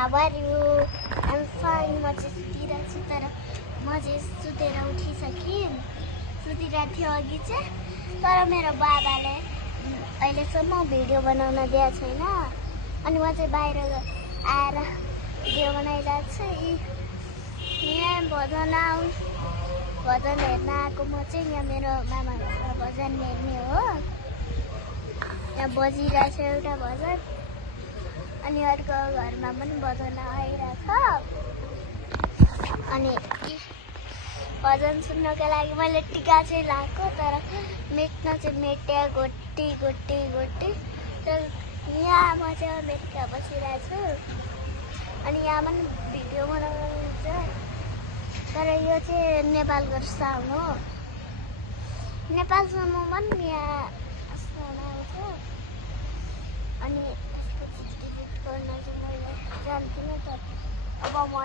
How are you? I'm fine. म चाहिँ सुतिरहेको छु तर म चाहिँ सुतेर उठिसकेँ। सुतिरहेको थियो अघि चाहिँ तर मेरो बाबाले अहिलेसम्म भिडियो बनाउन दिएको छैन। अनि म चाहिँ बाहिर आएर भिडियो बनाइरहेको छु। यहाँ भजन हेर्न आएको म चाहिँ यहाँ मेरो मामाको भजन हेर्ने हो। यहाँ बजिरहेको छ एउटा भजन अनि अर्को घरमा पनि भजन आइरहेछ। अनि भजन सुन्नको लागि मैले टिका चाहिँ लगाएको तर मेट्न चाहिँ मेट्या गोटी तर यहाँ म चाहिँ अमेरिका बसिरहेको छु। अनि यहाँ पनि भिडियो बनाउनुहुन्छ तर यो चाहिँ नेपालको साउन्ड हो। नेपालसम्म पनि यहाँ आउँछ अनि यसको एडिट गर्न चाहिँ मैले जान्दिनँ तर अब म